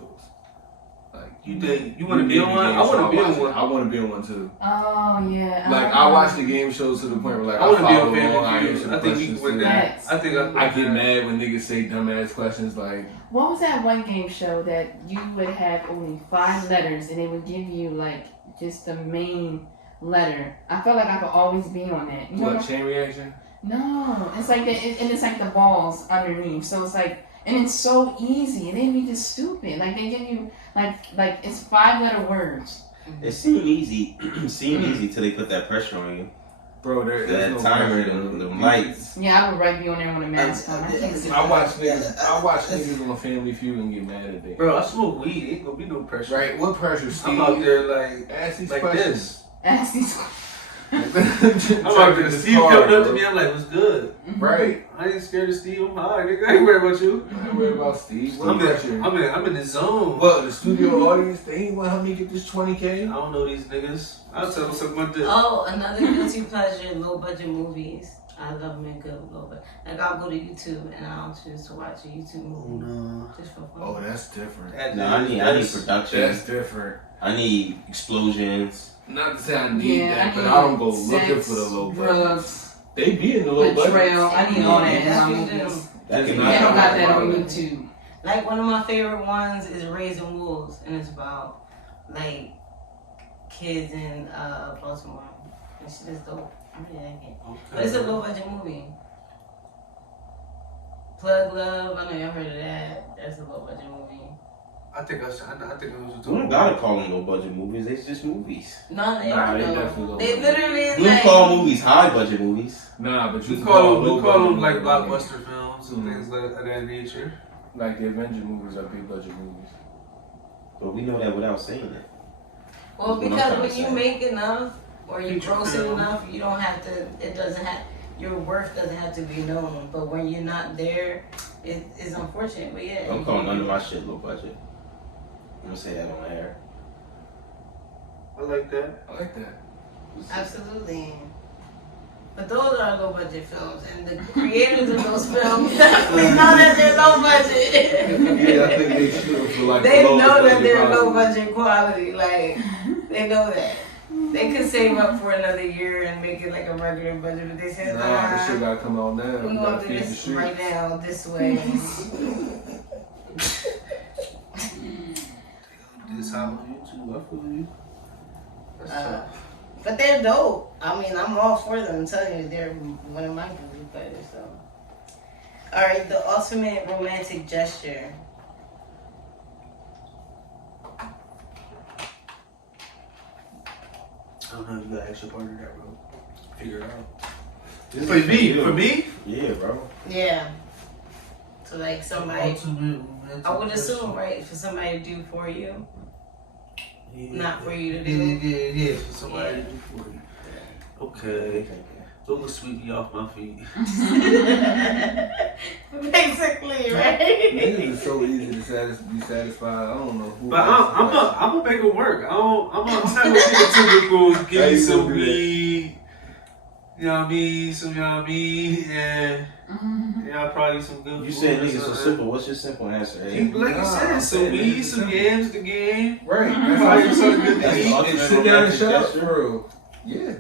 Like You want to be on one? I want to be on one. I want to be on one too. Oh yeah. Like I watch the game shows to the point where like I want to be on follow along, I Family answer Feud. I think you can win questions that. I think too. I get mad when niggas say dumbass questions like. What was that one game show that you would have only 5 letters and they would give you like just the main letter? I felt like I could always be on that. You know? What, chain reaction? No, it's like and it's like the balls underneath. So it's like, and it's so easy, and they be just stupid. Like they give you like it's 5-letter words. It seemed easy. Till they put that pressure on you. Bro, there's That no timer, pressure. them lights. Yeah, I would right be on there with a mask on. I can't do I watch niggas on Family Feud and get mad at them. Bro, I smoke weed. Ain't gonna be no pressure. Right? What pressure, Steve? I'm out there like Ask these like questions. this. Ask these. I'm out there. Steve coming up to me. I'm like, "What's good?" Right. I ain't scared of Steve. I'm high, nigga. I ain't worried about you. I ain't worried about Steve. What I'm pressure? in the zone. Well, the studio audience, they ain't want to help me get this $20K. I don't know these niggas. I'll tell them something about this. Oh, another guilty pleasure, low budget movies. I love them in good low budget. Like I'll go to YouTube and I'll choose to watch a YouTube movie just for fun. Oh, that's different. No, I need production. That's different. I need explosions. Not to say I need that, but I don't go looking for the low budget. Drugs, They be in the low budget. betrayal. I need all that in That's my what you movies. do. That can They be don't got that on YouTube. Like one of my favorite ones is Raising Wolves, and it's about like kids in Baltimore. And shit is dope. I really like it. But it's a low budget movie. Plug Love, I know y'all heard of that. That's a low budget movie. I think I was We talking don't gotta call them low budget movies. It's just movies. No, they Nah, are they though. definitely low They budget. literally We like. call movies high budget movies. Nah, but you We can call low them budget like movies. blockbuster films and things like of that nature. Like the Avenger movies are big budget movies. But we know that without saying it. Well, That's what I'm because trying when to you say. make enough or you Feature gross it film. enough, you don't have to. It doesn't have. Your worth doesn't have to be known. But when you're not there, it is unfortunate. But yeah. Don't call none of my shit low budget. I'm gonna say that on air. I like that. I like that. Absolutely. But those are low budget films, and the creators of those films definitely know that they're low budget. Yeah, I think they should for like They the lowest know that budget they're possible. low budget quality. Like they know that. They could save up for another year and make it like a regular budget, but they said, Nah, this shit gotta come out now. we We gonna gotta do feed the this streets. right now, this way. This how on YouTube. I feel you. That's tough. But they're dope. I mean, I'm all for them. I'm telling you, they're one of my guilty pleasures. So, all right, the ultimate romantic gesture. I don't know. You gotta actually part of that, bro. Figure it out. This For is me, you. for me. Yeah, bro. Yeah. So like somebody, Ultimate romantic I would assume, gesture. right, for somebody to do for you, Yeah. not for you to do. Yeah. For somebody Yeah. to do for you. Okay. Throw a sweetie off my feet. Basically, right? Niggas is so easy to be satisfied. I don't know who. But I'm gonna make it work. I'm not gonna be a typical give How me you some gonna do that? weed. You know what I mean? Some, you know what I mean? And Yeah, probably some good. You said niggas so simple. What's your simple answer? Hey? Like you said, some weed, some yams, the game. Right. Probably something good to That's eat. the And sit down and shut up, bro. Yeah.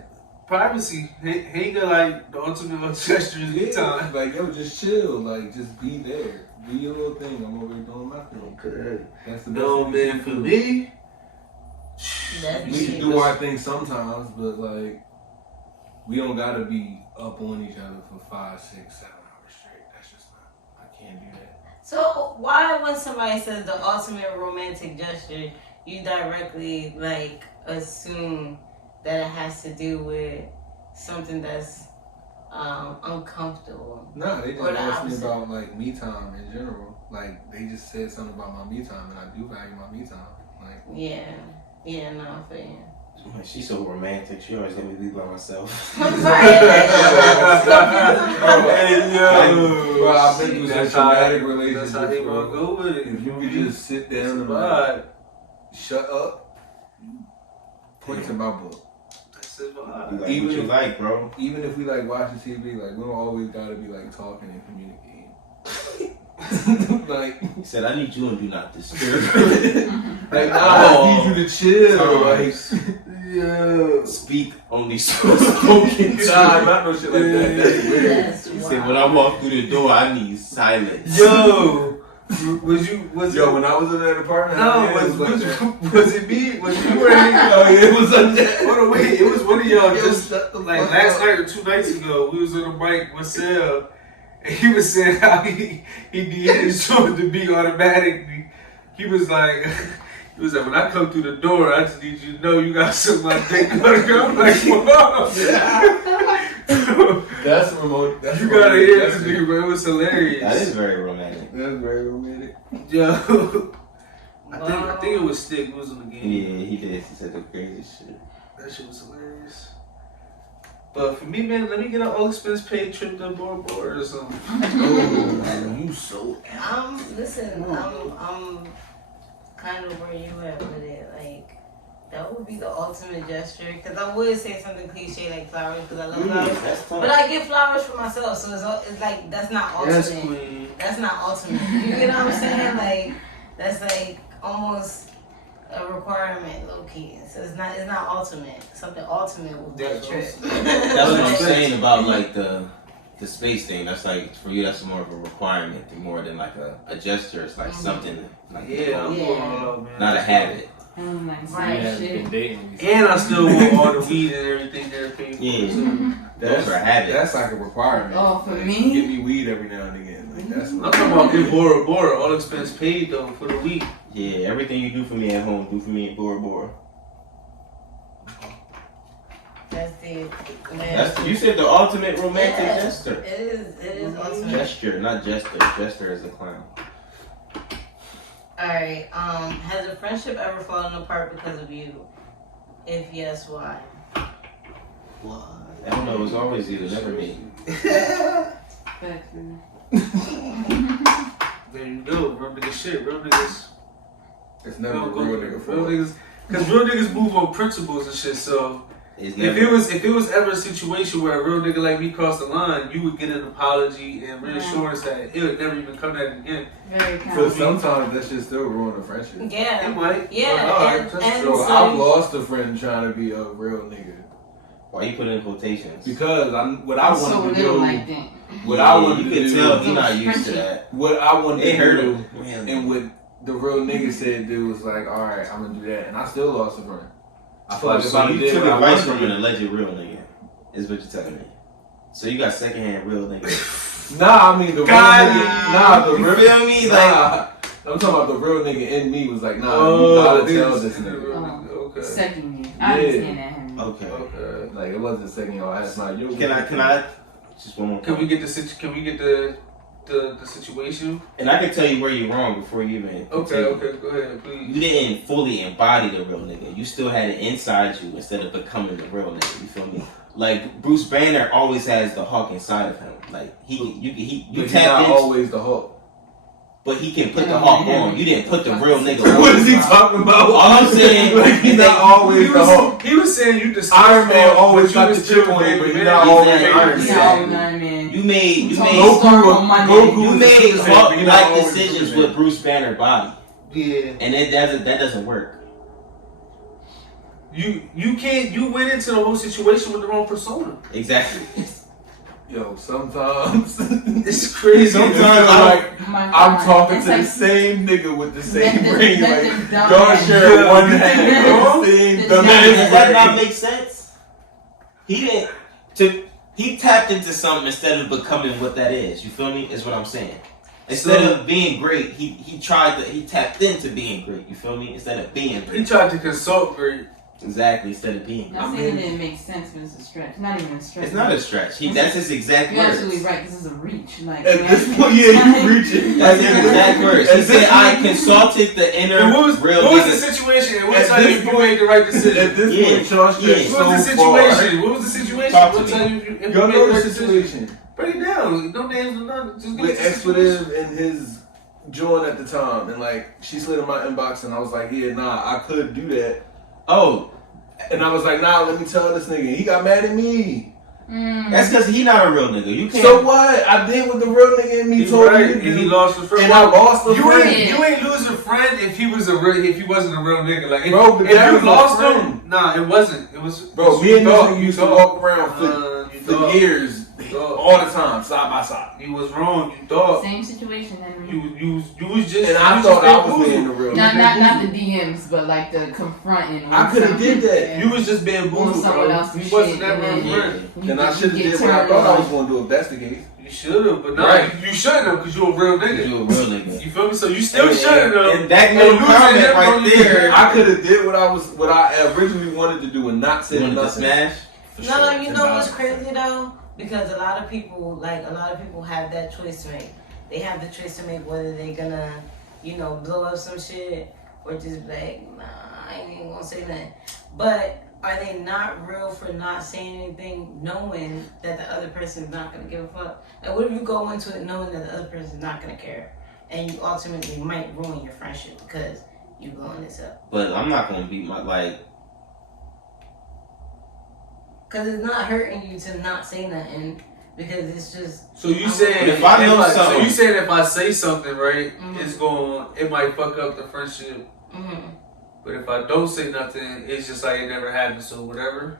Privacy. Ain't got like the ultimate gesture in the time. Like, yo, just chill. Like, just be there. Do your little thing. I'm over here doing my thing. Okay. That's the best No, thing man, you for can do. me. That's We can deep. do our thing sometimes, but like, we don't gotta be up on each other for 5, 6, 7 hours straight. That's just not. I can't do that. So why, when somebody says the ultimate romantic gesture, you directly like assume that it has to do with something that's uncomfortable? Nah, they just Or the asked me opposite. about like me time in general. Like, they just said something about my me time, and I do value my me time. Like, Yeah, no, I feel you. She's so romantic. She always let me be by myself. I'm sorry. Hey, yo. bro, I've been through some That's how traumatic That's relationships. how they bro. gonna go with it. If you could just sit It's down a and like, vibe. shut up, point to my book. That's a Be vibe. like, Even what you if- like, bro? Even if we like watching TV, like we don't always gotta be like talking and communicating. like, He said, I need you and do not disturb. like nah, I need you to chill. Times. Like, Yeah. Speak only so spoken to. nah, not no shit like that. That's weird. That's He wild. said, when I walk through the door, I need silence. Yo. Was Yo, when I was in that apartment, No, it was like that. was it me? Was you wearing? Oh yeah, it was like that. Hold on, wait. It was one of y'all Yo, just shut the like fuck last up. night or 2 nights ago. We was on the mic with Sel, and he was saying how he needed his children to be automatically. He was like, when I come through the door, I just need you to know you got something like that. I'm like, whoa. That's remote. That's You gotta hear this that's nigga, bro. It was hilarious. That is very romantic. That's very romantic. Yo. I think it was Stick. It was on the game. Yeah, he did. He said the crazy shit. That shit was hilarious. But for me, man, let me get an all expense paid trip to Bora Bora or something. Oh, you so. Listen, I'm kind of where you at with it. Like, that would be the ultimate gesture. Because I would say something cliche like flowers, because I love flowers. That's tough. But I get flowers for myself, so it's like, that's not Yes, ultimate. queen. That's not ultimate. You get what I'm saying? Like, that's like almost a requirement, low key. So it's not ultimate. Something ultimate would be a That's trip. awesome. That's what I'm saying about like the space thing. That's like, for you, that's more of a requirement more than like a gesture. It's like something like Yeah, I'm Yeah. going all out, man. not a habit. I'm like, Right. right. Shit. dating. And I still want all the weed and everything there paid for. Yeah. So, Those are habits. That's like a requirement. Oh, for Like, me? give me weed every now and again. Like that's. I'm talking about in Bora Bora, all expense paid though for the week. Yeah, everything you do for me at home, do for me at Bora Bora. That's the man. That's you said the ultimate romantic Yeah. gesture. It is ultimate. Gesture, not jester. Jester is a clown. Alright, has a friendship ever fallen apart because of you? If yes, why? I don't know. It was always you, never me. Facts, man. There you go, real nigga shit, real niggas. It's never a Real real nigga for niggas, because real niggas move on principles and shit. So It's if never. it was ever a situation where a real nigga like me crossed the line, you would get an apology and reassurance that it would never even come that again. Very But kind. sometimes that shit still ruin a friendship. It Yeah. might. Yeah, But, alright, and- that's and true. So so- I've lost a friend trying to be a real nigga Why you put it in quotations? because what I I'm so wanted to little do, like that. what I wanted you to can do, tell he not used to that. what I wanted It to hurt do, him. Man. and what the real nigga said do was like, all right, I'm gonna do that, and I still lost a friend. I feel like if So I you did took what I advice wanted from to an do- alleged real nigga, is what you're telling me. So you got secondhand real nigga. Nah, I mean the real God, nigga. Nah, the You real. feel me? Nah, I'm talking about the real nigga in me was like, nah, Oh, you gotta this tell is this the nigga. real nigga. Okay. Second you. Yeah. I understand that, honey. Okay. Okay. Like it wasn't second y'all. That's not you. Can I? Just one more. Can we point. get the situation? And I can tell you where you're wrong before you even. Okay. continue. Okay. Go ahead, please. You didn't fully embody the real nigga. You still had it inside you instead of becoming the real nigga. You feel me? Like Bruce Banner always has the Hawk inside of him. Like you But he's tap not into, always the Hulk. but he can put the Hawk on. You didn't put the real nigga on. What is he talking about? All I'm saying, like he's not always the Hulk. He was saying you discussed Iron Man all, always but you got was the chip still on him, baby but he's man. not always Exactly. Iron He's Man. always Iron Man. You made Hulk-like decisions with Bruce Banner body. Yeah. And that doesn't work. You went into the whole situation with the wrong persona. Exactly. Yo, sometimes It's crazy. Sometimes I'm talking to the like, same nigga with the same brain. Like y'all y'all share one half of the same Does that not make sense? He tapped into something instead of becoming what that is. You feel me? Is what I'm saying. Instead of being great, he tapped into being great. You feel me? Instead of being great. He tried to consult great. Exactly, instead of being. Not saying it didn't make sense, but it's a stretch. Not even a stretch. It's not a stretch. That's his exact You're words. absolutely right. This is a reach. Like At this point, you reaching. That's his exact words. He said, "I consulted the inner real." What was the situation? And what time you made the right decision? At this point, y'all stretch What was the so far. situation? What was the situation? Talk to What me. time you Y'all made know the the right decision? situation. Break it down. No names, no nothing. Just give With us the situation. expletive and his joint at the time, and like she slid in my inbox, and I was like, yeah, nah, I could do that. Oh, And I was like, nah, let me tell this nigga. He got mad at me. that's because he not a real nigga. You can't. So what? I did what the real nigga in me He told me right, to and do. he lost a friend. And I lost a You friend. ain't lose a friend if he wasn't a real nigga. Like if, Bro, but if that you was a lost friend. him, nah, it wasn't. It was. Bro, me and this thought- nigga used to thought- walk around you for thought- years, all the time, side by side. You was wrong. You thought Same situation, Henry. you was just. And I you thought just I was being the bamboozled. real Not nigga. the DMs, but like the confronting. I could have did that. You was just bamboozled, someone bro. else's You shit, wasn't that and real then- friend. And I should have did what I thought I was going to do if that's the case. You should have, but no, Right. you shouldn't have because you a real nigga. You a real nigga. You feel me? So you still shouldn't have. And that little losing comment him, right bro, there. I could have did what I originally wanted to do and not You said wanted to nothing. smash? For No, sure. you know what's crazy though? Because a lot of people have that choice to make. They have the choice to make whether they're gonna, blow up some shit or just be like, nah, I ain't even gonna say nothing. But are they not real for not saying anything, knowing that the other person's not gonna give a fuck? Like, what if you go into it knowing that the other person's not gonna care, and you ultimately might ruin your friendship because you blowing this up? But I'm not gonna beat Because it's not hurting you to not say nothing. Because it's just. So you saying If I know something- So you saying if I say something right, Mhm. it might fuck up the friendship. But if I don't say nothing, it's just like it never happened. So whatever.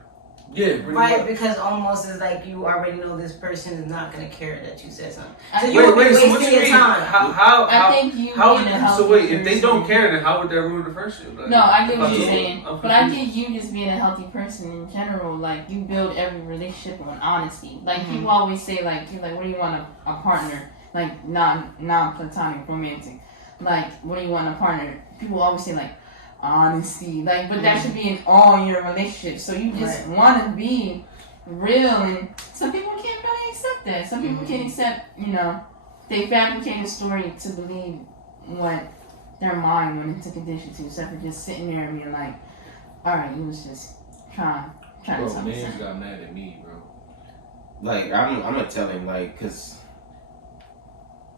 Yeah, Right, because almost it's like you already know this person is not gonna care that you said something. So I- you would be So what wasting you your mean? time. I think you how being a so healthy wait, if they don't person- care, then how would that ruin the friendship? Like, No, I get what I'm you're confused. saying, I'm but I confused. think you just being a healthy person in general, like you build every relationship on honesty. Like Mhm. people always say, like you're like, what do you want a partner? Like non-platonic, romantic. Like what do you want a partner? People always say like honesty, like but that should be in all your relationships. So you just want to be real, and some people can't really accept that. Some people can't accept, they fabricate a story to believe what their mind went into condition to, except for just sitting there and being like, all right, you was just trying to Bro, tell me man something. got mad at me, bro. Like, I'm gonna tell him, like, cause,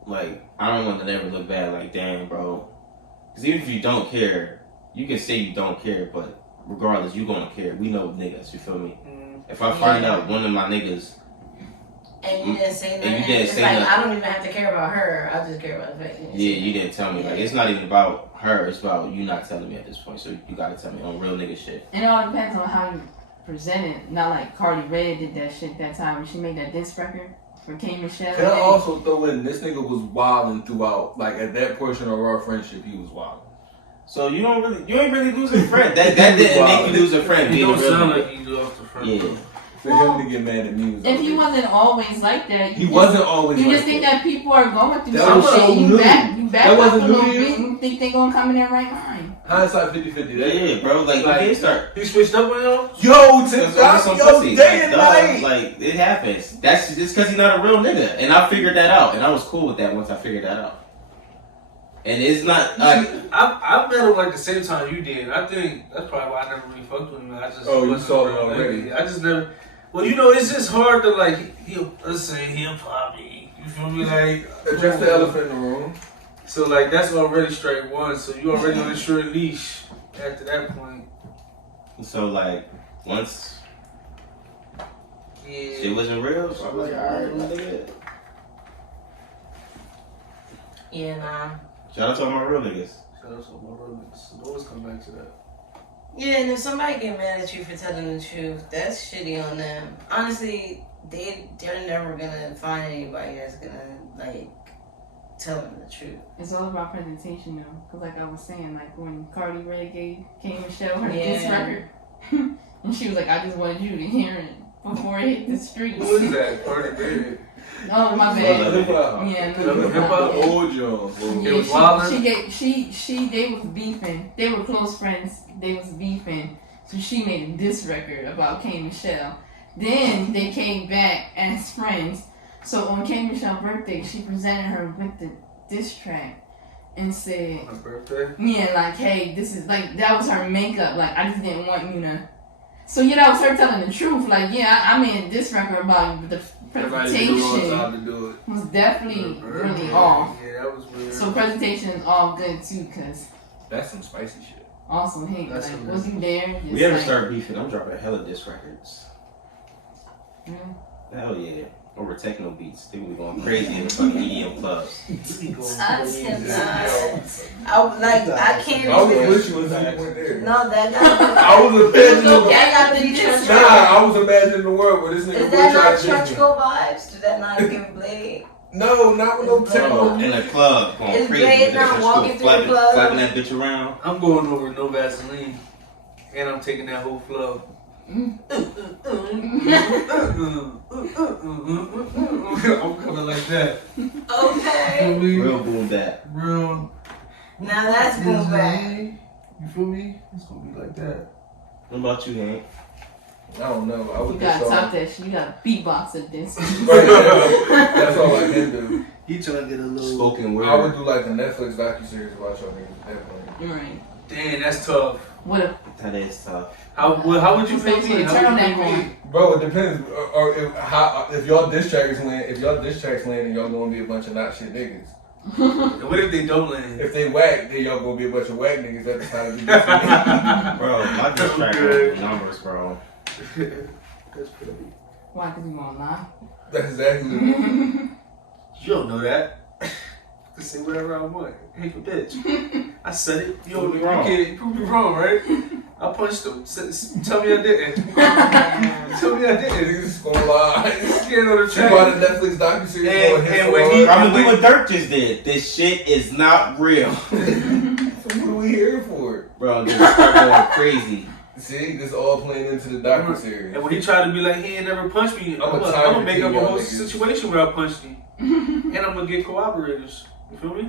like, I don't want to never look bad. Like, damn, bro. Cause even if you don't care, you can say you don't care, but regardless, you gonna care. We know niggas. You feel me? If I find out one of my niggas, And you didn't say nothing. And you didn't it's say like, nothing. I don't even have to care about her. I just care about the fact that you didn't tell me. Like, it's not even about her. It's about you not telling me at this point. So you gotta tell me on real nigga shit. And it all depends on how you present it. Not like Cardi Red did that shit that time when she made that diss record for K Michelle. Can I also throw in, this nigga was wilding throughout, like at that portion of our friendship, he was wilding. So you ain't really lose a friend. That didn't make you lose a friend. It Being a don't real sound nigga. like you lost a friend. Yeah. For him to get mad at me was If he outrageous. wasn't always like that, He wasn't always You like just think that. that people are going through That some was so shit. You new. back That up wasn't a new little to you? bit. You think they gonna come in their right mind? Hindsight 50-50. That, Yeah, bro. Like, you can't start. He switched up on y'all? Yo, That's TikTok, some yo, pussy. day and Duh. night. Like, it happens. That's just because he's not a real nigga. And I figured that out. And I was cool with that once I figured that out. And it's not like, I met him like the same time you did. I think that's probably why I never really fucked with him. I just Oh, you wasn't saw a it real already. nigga. I just never. Well, it's just hard to like. Let's say he'll pop me. You feel me? Like Address the elephant in the room. So like that's already strike one. So you already on a short leash after that point. so like, once Yeah. Shit wasn't real. So I was like, alright, well, nigga. Yeah, nah. Shout out to all my real niggas. Shout out to my real niggas. So always come back to that. Yeah, and if somebody get mad at you for telling the truth, that's shitty on them. Honestly, they're never gonna find anybody that's gonna like tell them the truth. It's all about presentation though, because like I was saying, like when Cardi Renegade came and showed her Yeah. diss record, and she was like, I just wanted you to hear it before it hit the streets. Who is that? Cardi B. Oh my bad. Hip-hop. Yeah, Love hip-hop. Old Jones. It was wildin'. They was beefing. They were close friends. They was beefing. So she made a diss record about K. Michelle. Then they came back as friends. So on K. Michelle's birthday, she presented her with the diss track and said, My birthday. yeah, like, hey, this is like, that was her makeup. Like, I just didn't want you to. So yeah, that was her telling the truth. Like, yeah, I made this record about you, but the presentation was definitely really off. Yeah, that was weird. So presentation is all good too, cause That's some spicy shit. also, hey, That's like, amazing. was you there? We ever start beefing, I'm dropping hella disc records. Mm. Hell yeah. Over techno beats. They be going crazy in the fucking EDM clubs. I can't I was even. with you until you went there. No, that guy. I was imagining Okay, I got the church. Nah, I was imagining the world where this nigga Is would that try not to church diss me. go vibes? Does that not give Blade? No, not with no It's techno. In a club, going Is crazy. Blade with not that walking shit, through the club? flapping that bitch around. I'm going over no Vaseline, and I'm taking that whole flow. Mm. I'm coming like that. Okay. Real boom that. Real. Now that's boom back. You feel me? It's gonna be like that. What about you, Hank? I don't know. I You would gotta just top that shit. You gotta beatbox at this. That's all I can do. He trying to get a little. Spoken I would word. do like a Netflix docuseries about your niggas. Definitely. Right. Damn, that's tough. What a That is tough. How would you feel me? How would you feel me? Bro, it depends. Or if y'all diss tracks land, and y'all gonna be a bunch of not shit niggas. And what if they don't land? If they whack, then y'all gonna be a bunch of whack niggas at the time of the Bro, my diss track Okay. numbers, bro. That's pretty. why? Cause you wanna lie. That's exactly what it is. You don't know that. I can say whatever I want. Hey, bitch. I said it. You Prove me wrong. can't prove me wrong, right? I punched him. Tell me I didn't. Tell me I didn't. Niggas gonna lie. Scared on the You track. bought a Netflix docuseries And- going hit and for when all. he- I'm gonna do what Dirk just did. This shit is not real. So what are we here for? Bro, just start going crazy. See, this all playing into the docuseries. And when he tried to be like, he ain't never punched me, I'm gonna make up a whole situation where I punched him. And I'm gonna get cooperators. You feel me?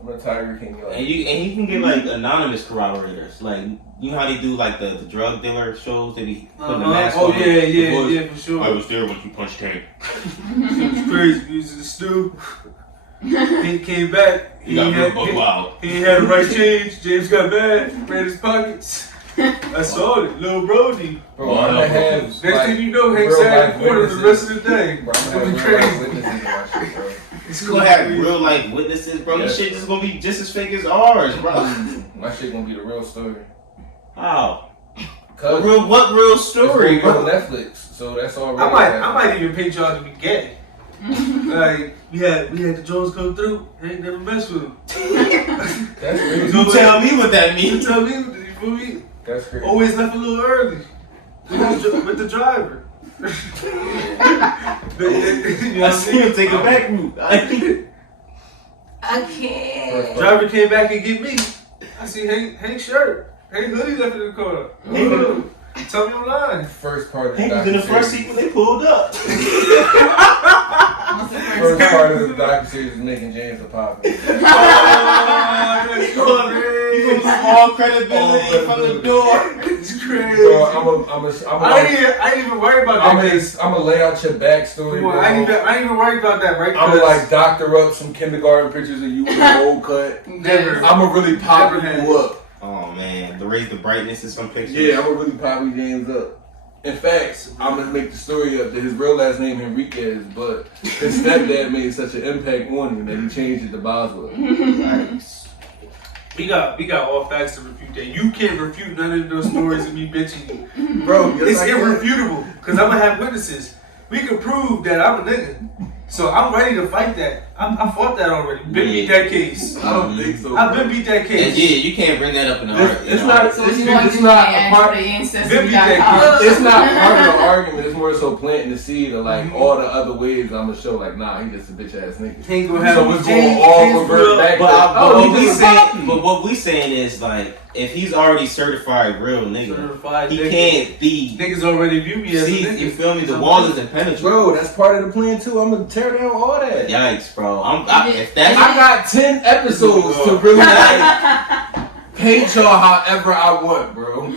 I'm a Tiger King, y'all. And you can get like anonymous corroborators. Like, you know how they do like the drug dealer shows? They be putting the mask Oh on. yeah, the yeah, boys. yeah, for sure. I was there when you punched Tank. It was crazy. He was in the stew. He came back. You got real buck wild. He ain't had the right change. James got mad. Ran his pockets. I saw it. Lil Brody. Bro, I'm gonna have Next thing you know, Hank real sat in life the corner the rest of the day. Bro, It's I'm gonna gonna be have real life crazy. witnesses in my shit, bro. It's You gonna have real life witnesses, bro. This shit is gonna be just as fake as ours, bro. My shit gonna be the real story. How? Cause What real it's story, gonna be bro? on Netflix, so that's all. I might even paint y'all to be gay. Like we had the Jones come through. Hank never messed with him. That's crazy. You tell me what that You means. tell me, you feel me? That's crazy. Always left a little early with the driver. You know I what see him take a back route. I can't. Driver came back and get me. I see Hank shirt. Hank hoodie left in the car. Oh, tell me I'm lying. First part of the Hank was in the front seat when they pulled up. First part of the docuseries is making James a pop. You gonna all credibility from the door. It's crazy. Bro, I ain't even worried about that. I'm gonna lay out your backstory. Well, I ain't even worried about that, right? I'm gonna like doctor up some kindergarten pictures of you with a bowl cut. Never. I'm gonna really pop Never you up. Oh man, to raise the brightness in some pictures. Yeah, I'm gonna really pop you James up. In fact, I'm gonna make the story up that his real last name Enriquez, but his stepdad made such an impact on him that he changed it to Boswell. We got all facts to refute that. You can't refute none of those stories of me bitching you. Bro, yes, It's I can. irrefutable because I'm gonna have witnesses. we can prove that I'm a nigga. So I'm ready to fight that. I fought that already. Been beat that case. I don't think so. I've been beat that And case. yeah, you can't bring that up in the argument. It's not. So you want It's to not a ask part. for the ancestry.com. It's not part of the argument. It's more so planting the seed of like all the other ways I'm gonna show like, nah, he just a bitch ass nigga. Ain't gonna have So it's going all revert back. But what we saying is like, if he's already certified real nigga, Certified he nigga. can't be. Niggas already view me as a See, nigga. you feel me? The wall is impenetrable. Bro, that's part of the plan too. I'm gonna tear down all that. Yikes, bro. If I that's got 10 episodes to really like paint y'all however I want, bro.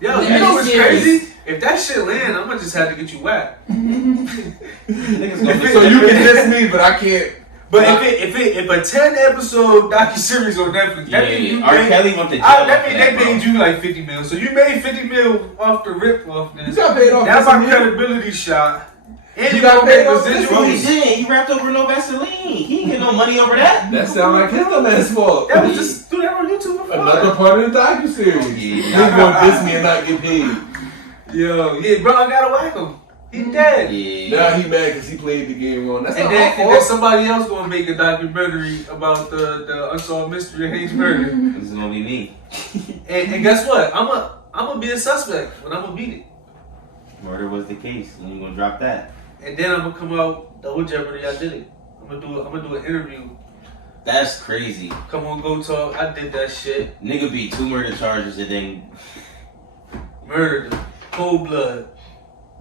Yo, you know what's crazy? If that shit land, I'm gonna just have to get you whacked. niggas gonna So you can diss me, but I can't. But if a 10 episode docuseries on Netflix, that means you R. made, Kelly went to jail. that for means they bro. paid you like 50 mil. So you made 50 mil off the rip off You this. got paid off. That's my 50 mil? credibility shot. And You you got gonna make paid off Bro, he residuals. didn't. He rapped over no Vaseline. He ain't get no money over that. That sound like his dumbass fault. That was just do that on YouTube before. Another part of the docuseries. Yeah. Niggas gonna diss me and not get paid. Yo, yeah, bro, I gotta whack him. He dead. Yeah. Now he mad because he played the game wrong. That's And not then, my and then fault. somebody else gonna make a documentary about the unsolved mystery of Hates murder. This is gonna be me. And guess what? I'm gonna be a suspect, but I'm gonna beat it. Murder was the case. And you gonna drop that. And then I'm gonna come out double jeopardy. I did it. I'm gonna do an interview. That's crazy. Come on, go talk. I did that shit. Nigga beat 2 murder charges and then Murdered him. Cold blood.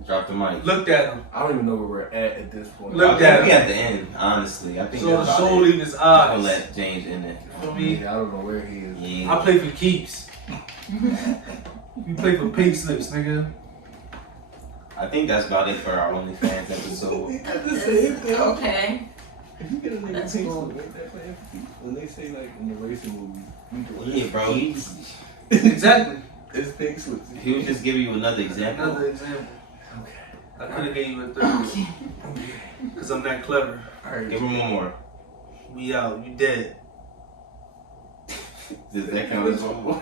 drop the mic. Looked at him. I don't even know where we're at this point. Look I think we at the end, honestly. I think So the that's soul about it. leave his I'm gonna eyes. let James in it. For me, Yeah, I don't know where he is. Yeah. I play for keeps. You play for pay slips, nigga. I think that's about it for our OnlyFans episode. We got the same thing. Okay. If you get a nigga That's pay cool. slip, ain't that playing for people? When they say like in the racing movies, we do Yeah, bro. Exactly. It's pink slips. He was just giving you another example. Another example. Okay. I could have gave you a third. Because I'm that clever. Alright. Give him one more. We out. You dead. Does that count as one more?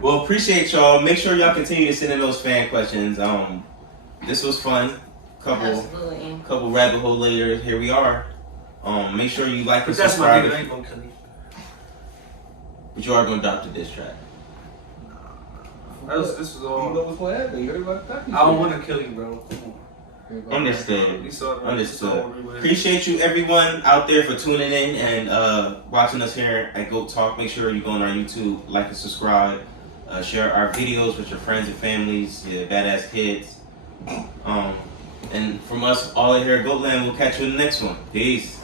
Well, appreciate y'all. Make sure y'all continue to send in those fan questions. This was fun. Absolutely. Couple rabbit hole later. Here we are. Make sure you like and But that's my subscribe. nigga. I ain't gonna kill you. But you are gonna drop the diss track. This was You know all. what's gonna happen. You heard about the documentary. I don't want to kill you, bro. Come on. Understood. We saw it. Understood. Appreciate you everyone out there for tuning in and watching us here at Go Talk. Make sure you go on our YouTube, like and subscribe. Share our videos with your friends and families, your badass kids. And from us all here at Goatland, we'll catch you in the next one. Peace.